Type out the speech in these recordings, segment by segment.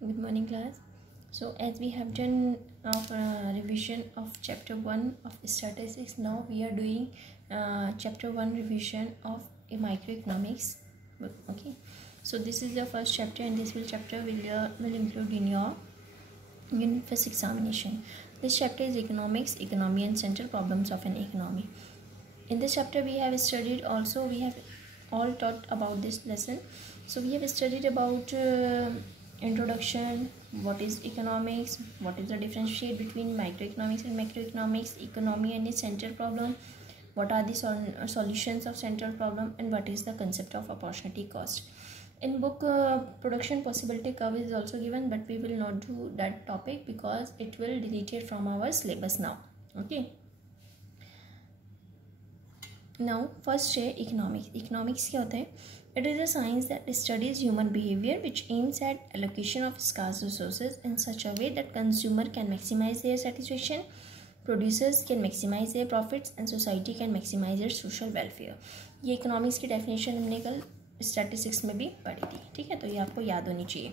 Good morning, class. So, as we have done our revision of chapter 1 of statistics, now we are doing chapter 1 revision of microeconomics. Okay, so this is your first chapter, and this chapter will include in your unit first examination. This chapter is economics, economy, and central problems of an economy. In this chapter, we have all taught about this lesson. So we have studied about introduction, what is economics, what is the differentiate between microeconomics and macroeconomics, economy and its central problem, what are the solutions of central problem, and what is the concept of opportunity cost. In book, production possibility curve is also given, but we will not do that topic because it will delete it from our syllabus now. Okay. Now first है economics. Economics क्या होता है? It is a science that studies human behavior which aims at allocation of scarce resources in such a way that consumer can maximize their satisfaction, producers can maximize their profits, and society can maximize their social welfare. ये economics की definition हमने कल statistics में भी पढ़ी थी, ठीक है? तो ये आपको याद होनी चाहिए.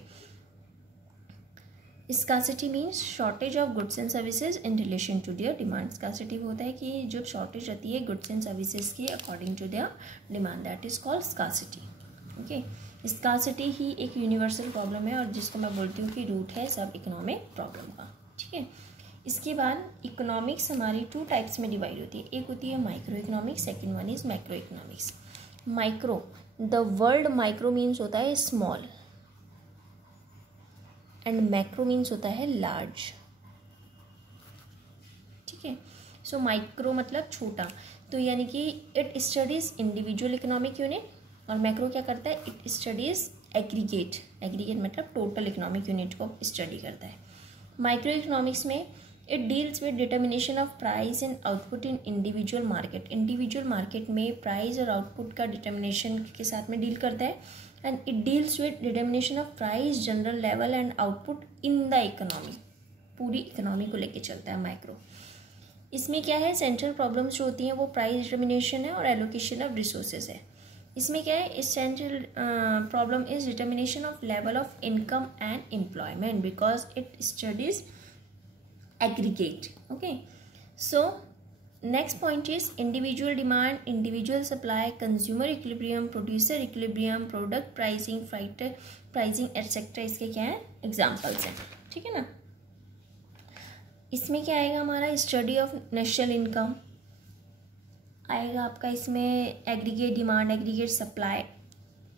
Scarcity means shortage of goods and services in relation to their demand. Scarcity होता है कि जब shortage रहती है goods and services की according to their demand, that is called scarcity. Okay, scarcity ही एक universal problem है और जिसको मैं बोलती हूँ कि root है सब economic problem का, ठीक है? इसके बाद economics हमारी 2 types में divide होती है. एक होती है microeconomics, second one is macroeconomics. Micro, the word micro means होता है small एंड मैक्रो मीन्स होता है लार्ज, ठीक है? सो माइक्रो मतलब छोटा, तो यानी कि it studies individual economic unit, और मैक्रो क्या करता है? It studies aggregate. एग्रीगेट मतलब टोटल इकोनॉमिक यूनिट को स्टडी करता है. माइक्रो इकोनॉमिक्स में it deals with determination of price and output in individual market. Individual market में प्राइस और आउटपुट का डिटर्मिनेशन के साथ में डील करता है. And it deals with determination of price, general level and output in the economy. पूरी economy को लेके चलता है माइक्रो. इसमें क्या है? सेंट्रल प्रॉब्लम्स जो होती हैं वो प्राइस डिटर्मिनेशन है और एलोकेशन ऑफ रिसोर्सेज है. इसमें क्या है? इस central problem is determination of level of income and employment because it studies aggregate. Okay, so next point is individual demand, individual supply, consumer equilibrium, producer equilibrium, product pricing, freight pricing etc. इसके क्या है? Examples हैं, ठीक है ना? इसमें क्या आएगा? हमारा स्टडी ऑफ नेशनल इनकम आएगा आपका. इसमें aggregate demand, aggregate supply,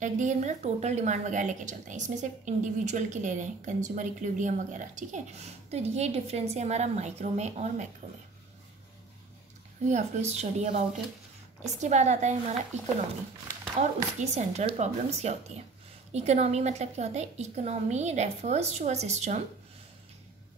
aggregate मतलब टोटल डिमांड वगैरह लेके चलते हैं. इसमें सिर्फ इंडिविजुअल के ले रहे हैं, कंज्यूमर इक्विलिब्रियम वगैरह, ठीक है? तो ये डिफरेंस है हमारा माइक्रो में और मैक्रो में. You have to study about it. इसके बाद आता है हमारा इकोनॉमी और उसकी सेंट्रल प्रॉब्लम्स क्या होती है. इकोनॉमी मतलब क्या होता है? Economy refers to a system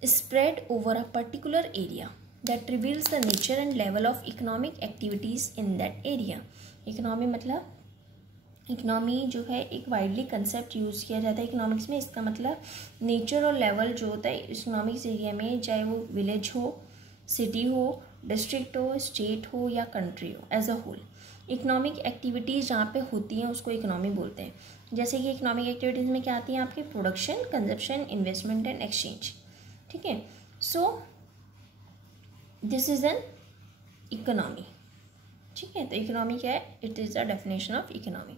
spread over a particular area that reveals the nature and level of economic activities in that area. Economy मतलब इकोनॉमी जो है एक वाइडली कंसेप्ट यूज़ किया जाता है इकोनॉमिक्स में. इसका मतलब नेचर और लेवल जो होता है इकोनॉमिक्स एरिया में, चाहे वो विलेज हो, सिटी हो, डिस्ट्रिक्ट हो, स्टेट हो या कंट्री हो, as a whole economic activities जहाँ पे होती हैं उसको इकोनॉमी बोलते हैं. जैसे कि इकोनॉमिक एक्टिविटीज़ में क्या आती हैं? आपकी production, consumption, investment and exchange, ठीक है? So this is an economy, ठीक है? तो इकोनॉमी क्या है? It is the definition of economy.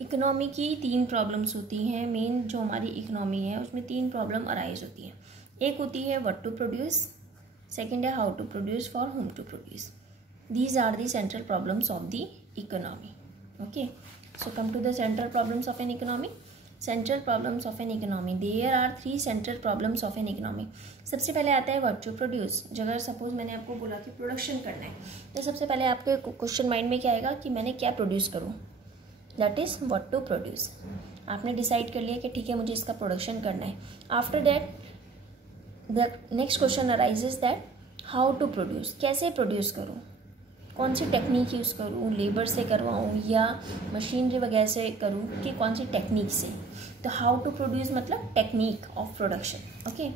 Economy की 3 प्रॉब्लम्स होती हैं. मेन जो हमारी इकोनॉमी है उसमें 3 प्रॉब्लम अराइज होती हैं. एक होती है व्हाट टू प्रोड्यूस, second है how to produce, for whom to produce. These are the central problems of the economy. Okay, so come to the central problems of an economy. Central problems of an economy, there are 3 central problems of an economy. सबसे पहले आता है what to produce. अगर suppose मैंने आपको बोला कि production करना है तो सबसे पहले आपके क्वेश्चन माइंड में क्या आएगा कि मैंने क्या प्रोड्यूस करूँ. That is what to produce. आपने डिसाइड कर लिया कि ठीक है मुझे इसका प्रोडक्शन करना है. After that the next question arises that how to produce. कैसे प्रोड्यूस करूँ, कौन सी टेक्निक यूज़ करूँ, लेबर से करवाऊँ या मशीनरी वगैरह से करूँ कि कौन सी टेक्निक से. तो हाउ टू प्रोड्यूस मतलब टेक्निक ऑफ प्रोडक्शन. ओके,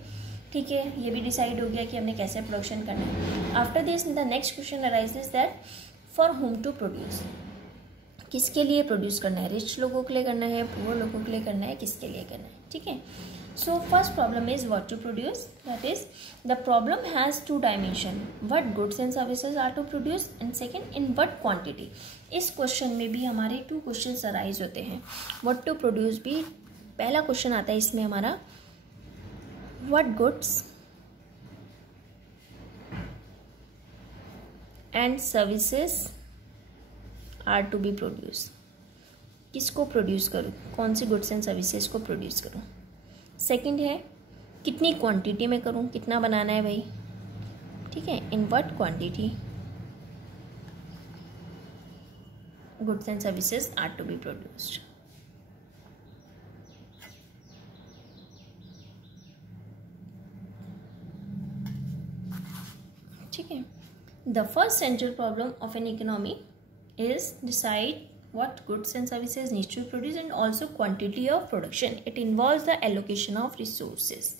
ठीक है, ये भी डिसाइड हो गया कि हमने कैसे प्रोडक्शन करना है. After this the next question arises that for whom to produce. किसके लिए प्रोड्यूस करना है? रिच लोगों के लिए करना है, पुअर लोगों के लिए करना है, किसके लिए करना है, ठीक है? So first problem is what to produce, that is the problem has two dimension, what goods and services are to produce, and second in what quantity. इस क्वेश्चन में भी हमारे टू क्वेश्चंस अराइज होते हैं. what to produce भी पहला question आता है इसमें हमारा, what goods and services are to be produced. किसको प्रोड्यूस करूँ, कौन सी गुड्स एंड सर्विसेज को प्रोड्यूस करूँ. सेकंड है कितनी क्वांटिटी में करूँ, कितना बनाना है भाई, ठीक है, in what quantity goods and services are to be produced. ठीक है. The first central problem of an economy is decide what goods and services needs to be produced and also quantity of production. It involves the allocation of resources.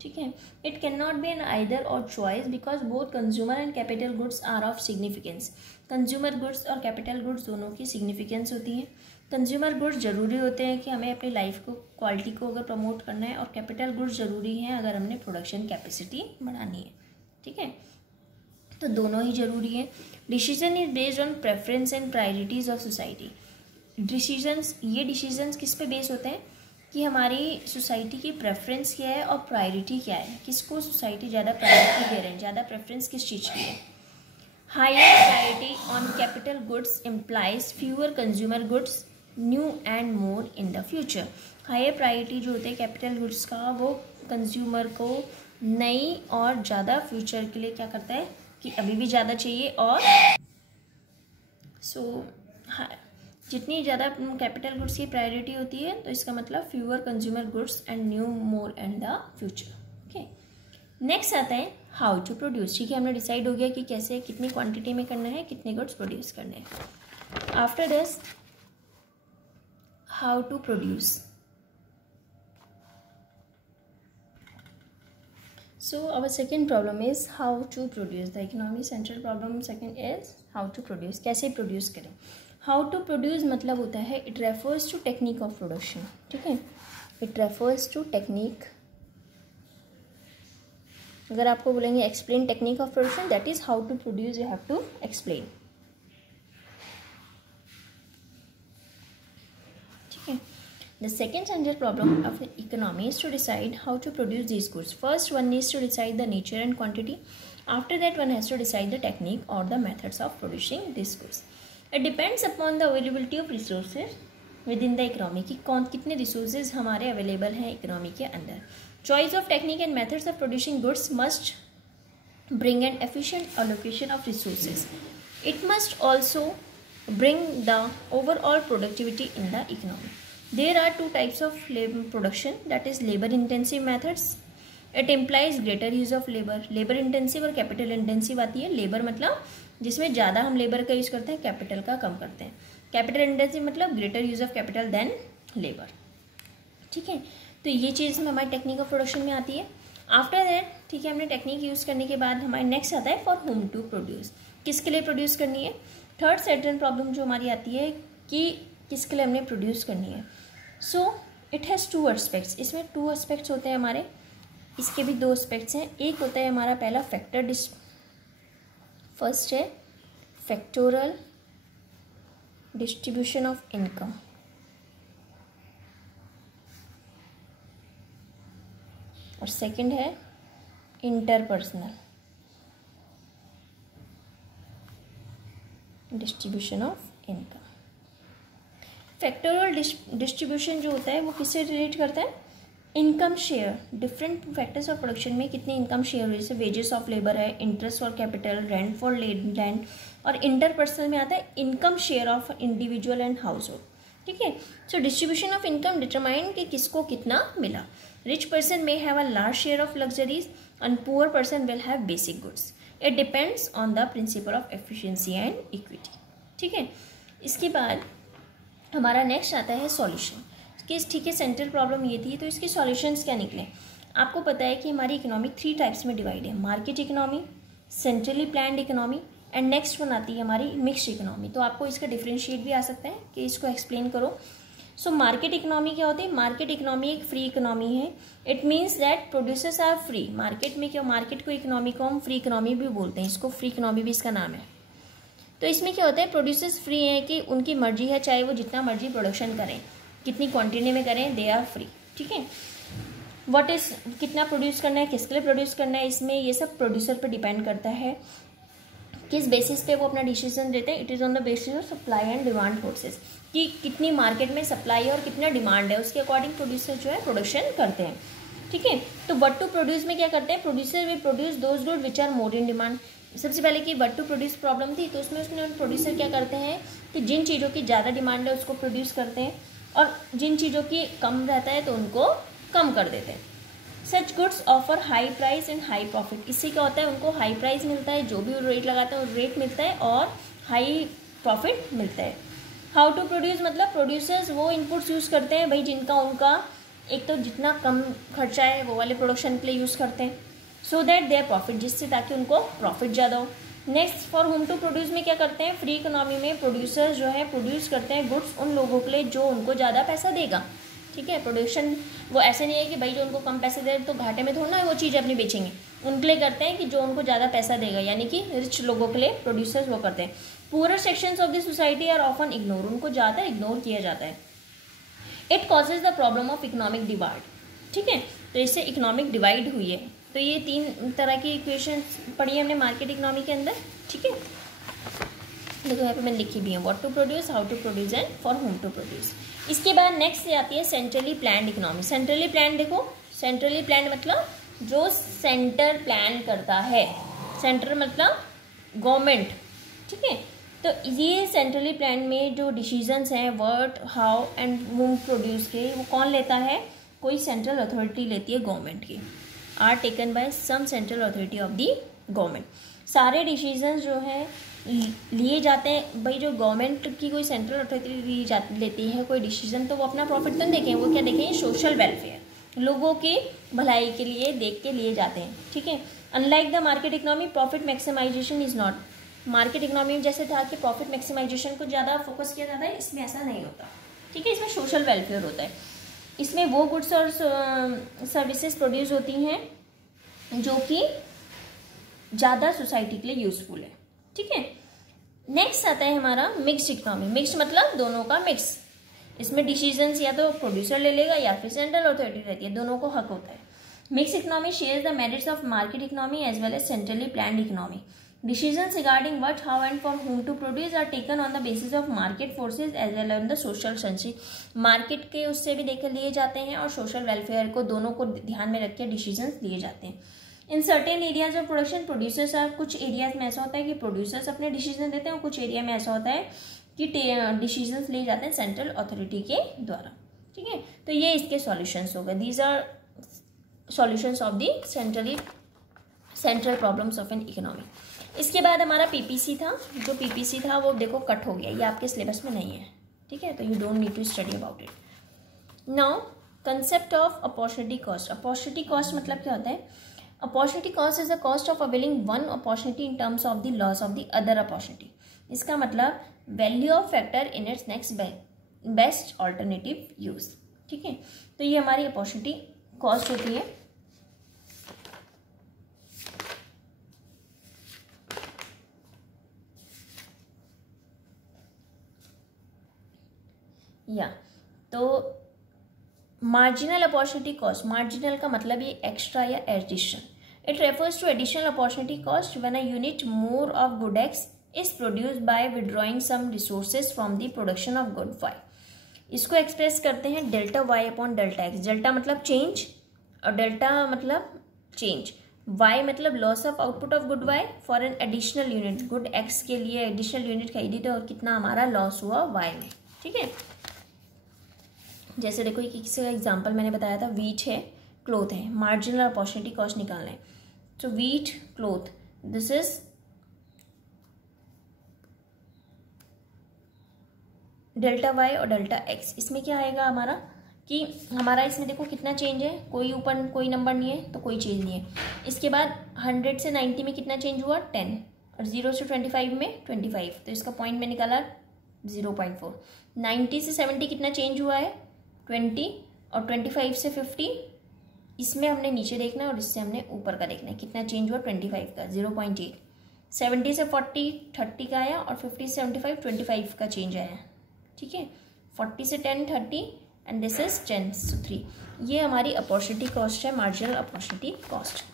ठीक है. It cannot be an either or choice because both consumer and capital goods are of significance. Consumer goods और capital goods दोनों की significance होती है. Consumer goods ज़रूरी होते हैं कि हमें अपनी लाइफ को क्वालिटी को अगर प्रमोट करना है, और capital goods ज़रूरी हैं अगर हमने प्रोडक्शन कैपेसिटी बढ़ानी है. ठीक है, तो दोनों ही जरूरी है. Decision is based on preference and priorities of society. ये डिसीजंस किस पे बेस होते हैं कि हमारी सोसाइटी की प्रेफरेंस क्या है और प्रायोरिटी क्या है, किसको सोसाइटी ज़्यादा प्रायोरिटी दे रहे हैं, ज़्यादा प्रेफरेंस किस चीज़ की है. Higher priority on capital goods implies fewer consumer goods now and more in the future. Higher priority जो होते हैं कैपिटल गुड्स का, वो कंज्यूमर को नई और ज़्यादा फ्यूचर के लिए क्या करता है कि अभी भी ज़्यादा चाहिए, और जितनी ज़्यादा कैपिटल गुड्स की प्रायोरिटी होती है तो इसका मतलब fewer consumer goods and new more and the future. Okay, next आता है हाउ टू प्रोड्यूस. ठीक है, हमने डिसाइड हो गया कि कैसे कितनी क्वांटिटी में करना है, कितने गुड्स प्रोड्यूस करने हैं. After this how to produce. So our second problem is how to produce. The economic central problem second is how to produce. कैसे प्रोड्यूस करें. How to produce मतलब होता है it refers to technique of production. ठीक है, it refers to technique. अगर आपको बोलेंगे explain technique of production, that is how to produce, you have to explain. ठीक है. The second central problem of the economy is to decide how to produce these goods. First, one needs to decide the nature and quantity. After that, one has to decide the technique or the methods of producing these goods. It depends upon the availability of resources within the economy. कि कितने resources हमारे available हैं economy के अंदर. Choice of technique and methods of producing goods must bring an efficient allocation of resources. It must also bring the overall productivity in the economy. There are two types of labor production, that is labor intensive methods. It implies greater use of labor. Labor intensive और capital intensive आती है. labor मतलब जिसमें ज़्यादा हम labor का use करते हैं, capital का कम करते हैं. capital intensive मतलब greater use of capital than labor. ठीक है, तो ये चीज़ हमारी टेक्निक ऑफ प्रोडक्शन में आती है. आफ्टर दैट, ठीक है, हमने टेक्निक यूज़ करने के बाद हमारे नेक्स्ट आता है फॉर होम टू प्रोड्यूस. किसके लिए प्रोड्यूस करनी है. थर्ड सेंट्रल प्रॉब्लम जो हमारी आती है कि किसके लिए हमने प्रोड्यूस करनी है. So it has two aspects. इसमें टू एस्पेक्ट्स होते हैं हमारे. इसके भी दो एस्पेक्ट्स हैं. एक होता है हमारा पहला फैक्टर फर्स्ट है फैक्टोरल डिस्ट्रीब्यूशन ऑफ इनकम. और सेकंड है interpersonal distribution of income. Factorial distribution जो होता है वो किससे रिलेट करता है. Income share. Different factors of production में कितनी इनकम शेयर हुई, जैसे वेजेस ऑफ लेबर है, interest for capital, rent for land. और इंटरपर्सनल में आता है income share of individual and house hold. ठीक है, so distribution of income determine कि किसको कितना मिला. Rich person may have a large share of luxuries and poor person will have basic goods. It depends on the principle of efficiency and equity. ठीक है, इसके बाद हमारा नेक्स्ट आता है सॉल्यूशन. ठीक है, सेंट्रल प्रॉब्लम ये थी, तो इसके सॉल्यूशंस क्या निकले. आपको पता है कि हमारी इकोनॉमी 3 टाइप्स में डिवाइड है. Market economy, centrally planned economy and next one आती है हमारी मिक्स्ड इकोनॉमी. तो आपको इसका डिफ्रेंशिएट भी आ सकता है कि इसको एक्सप्लेन करो. सो मार्केट इकोनॉमी क्या होती है? मार्केट इकोनॉमी एक फ्री इकोनॉमी है। It means that producers are free. Market में क्या, मार्केट को इकोनॉमी को हम फ्री इकोनॉमी भी बोलते हैं, इसको फ्री इकोनॉमी भी इसका नाम है। तो इसमें क्या होता है, प्रोड्यूसर्स फ्री हैं कि उनकी मर्जी है, चाहे वो जितना मर्जी प्रोडक्शन करें, कितनी क्वांटिटी में करें, दे आर फ्री। ठीक है, व्हाट इज, कितना प्रोड्यूस करना है, किसके लिए प्रोड्यूस करना है, इसमें ये सब प्रोड्यूसर पर डिपेंड करता है। किस बेसिस पे वो अपना डिसीजन देते हैं? It is on the basis of supply and demand forces, कि कितनी मार्केट में सप्लाई और कितना डिमांड है, उसके अकॉर्डिंग प्रोड्यूसर जो है प्रोडक्शन करते हैं। ठीक है, तो व्हाट टू प्रोड्यूस में क्या करते हैं? Producer will produce those good which are more in demand. सबसे पहले कि व्हाट टू प्रोड्यूस प्रॉब्लम थी, तो उसमें उसने प्रोड्यूसर क्या करते हैं कि जिन चीज़ों की ज़्यादा डिमांड है उसको प्रोड्यूस करते हैं, और जिन चीज़ों की कम रहता है तो उनको कम कर देते हैं। Such goods offer high price and high profit. इससे क्या होता है, उनको हाई प्राइस मिलता है, जो भी रेट लगाते हैं वो रेट मिलता है, और हाई प्रॉफिट मिलता है। हाउ टू प्रोड्यूस मतलब प्रोड्यूसर्स वो इनपुट्स यूज़ करते हैं भाई जिनका उनका एक तो जितना कम खर्चा है वो वाले प्रोडक्शन के लिए यूज़ करते हैं, सो दैट देयर प्रॉफिट, जिससे ताकि उनको प्रॉफिट ज़्यादा हो। Next, for whom to produce में क्या करते हैं? फ्री इकोनॉमी में प्रोड्यूसर्स जो है प्रोड्यूस करते हैं गुड्स उन लोगों के लिए जो उनको ज़्यादा पैसा देगा। ठीक है, प्रोडक्शन वो ऐसे नहीं है कि भाई जो उनको कम पैसे दे तो घाटे में थोड़ा ना वो चीज़ अपनी बेचेंगे, उनके लिए करते हैं कि जो उनको ज़्यादा पैसा देगा, यानी कि रिच लोगों के लिए प्रोड्यूसर्स वो करते हैं। Poor sections of the society are often ignore, उनको ज़्यादा इग्नोर किया जाता है। It causes the problem of economic divide. ठीक है, तो इससे इकोनॉमिक डिवाइड हुई है। तो ये 3 तरह की इक्वेशन पढ़ी हमने मार्केट इकोनॉमी के अंदर। ठीक है, देखो यहाँ पे मैंने लिखी भी है, what to produce, how to produce and for whom to produce. इसके बाद नेक्स्ट आती है centrally planned economy. Centrally planned, देखो सेंट्रली प्लान्ड मतलब जो सेंटर प्लान करता है, सेंटर मतलब गवर्नमेंट। ठीक है, तो ये सेंट्रली प्लान में जो डिसीजंस हैं what, how and home produce के, वो कौन लेता है? कोई सेंट्रल अथॉरिटी लेती है गवर्नमेंट की, are taken by some central authority of the government. सारे डिसीजंस जो हैं लिए जाते हैं भाई, जो गवर्नमेंट की कोई सेंट्रल अथॉरिटी लेती है कोई डिसीजन, तो वो अपना प्रॉफिट तो देखें, वो क्या देखें? सोशल वेलफेयर, लोगों की भलाई के लिए देख के लिए जाते हैं। ठीक है, unlike the market economy profit maximisation is not. Market economy में जैसे था कि प्रॉफिट मैक्सिमाइजेशन को ज़्यादा फोकस किया जाता है, इसमें ऐसा नहीं होता। ठीक है, इसमें सोशल वेलफेयर होता है। इसमें वो गुड्स और सर्विसेज प्रोड्यूस होती हैं जो कि ज़्यादा सोसाइटी के लिए यूजफुल है। ठीक है, नेक्स्ट आता है हमारा मिक्स्ड इकोनॉमी। मिक्स्ड मतलब दोनों का मिक्स। इसमें डिसीजंस या तो प्रोड्यूसर ले लेगा या फिर सेंट्रल अथॉरिटी रहती है, दोनों को हक होता है। Mixed economy shares the merits of market economy as well as centrally planned economy. Decisions regarding what, how and for whom to produce are taken on the basis of market forces as well as the social sensitivity. Market के उससे भी देख लिए जाते हैं और social welfare को, दोनों को ध्यान में रख के डिसीजंस लिए जाते हैं। In certain areas of production producers are, कुछ एरियाज में ऐसा होता है कि प्रोड्यूसर्स अपने डिसीजन देते हैं और कुछ एरिया में ऐसा होता है कि डिसीजंस लिए जाते हैं सेंट्रल अथॉरिटी के द्वारा। ठीक है, तो ये इसके सॉल्यूशंस हो गए। These are solutions of the central problems of an economy. इसके बाद हमारा पीपीसी था, जो पीपीसी था वो देखो कट हो गया, ये आपके सिलेबस में नहीं है। ठीक है, तो you don't need to study about it. Now concept of opportunity cost. Opportunity cost मतलब क्या होता है? Opportunity cost is the cost of availing one opportunity in terms of the loss of the other opportunity. इसका मतलब value of factor in its next best alternative use. ठीक है, तो ये हमारी अपॉर्चुनिटी कॉस्ट होती है। या तो मार्जिनल अपॉर्चुनिटी कॉस्ट, मार्जिनल का मतलब ये एक्स्ट्रा या addition. It refers to additional opportunity cost when a unit more of good X is produced by withdrawing some resources from the production of good Y. इसको express करते हैं delta Y upon delta X. Delta मतलब change और delta मतलब change, Y मतलब loss of output of good Y for an additional unit. Good X के लिए additional unit खरीदी तो और कितना हमारा लॉस हुआ वाई में। ठीक है, जैसे देखो ये किसी का एग्जांपल मैंने बताया था, वीट है, क्लोथ है, मार्जिनल अपॉर्चुनिटी कॉस्ट निकालना है। तो wheat, cloth, this is delta Y और डेल्टा एक्स। इसमें क्या आएगा हमारा कि हमारा इसमें देखो कितना चेंज है, कोई ऊपर कोई नंबर नहीं है तो कोई चेंज नहीं है। इसके बाद 100 से 90 में कितना चेंज हुआ? 10, और 0 से 25 में 25। तो इसका पॉइंट में निकाला 0.4। 90 से 70 कितना चेंज हुआ है 20, और 25 से 50 इसमें हमने नीचे देखना है और इससे हमने ऊपर का देखना है कितना चेंज हुआ 25 का 0.8। 70 से 40 30 का आया, और 50 से 75 25 का चेंज आया, ठीक है। 40 से 10 30 एंड दिस इज 10 से 3। ये हमारी अपॉर्चुनिटी कॉस्ट है, मार्जिनल अपॉर्चुनिटी कॉस्ट।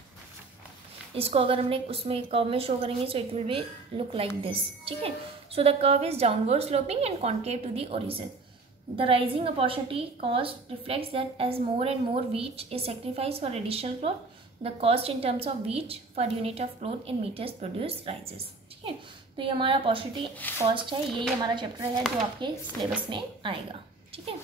इसको अगर हमने उसमें कर्व में शो करेंगे so it will be look like this, ठीक है। So the curve is downward sloping and concave to the origin. The rising opportunity cost reflects that as more and more wheat is sacrificed for additional growth, the cost in terms of wheat per unit of growth in meters produced rises, ठीक है। तो ये हमारा opportunity cost है, यही हमारा chapter है जो आपके सिलेबस में आएगा, ठीक है।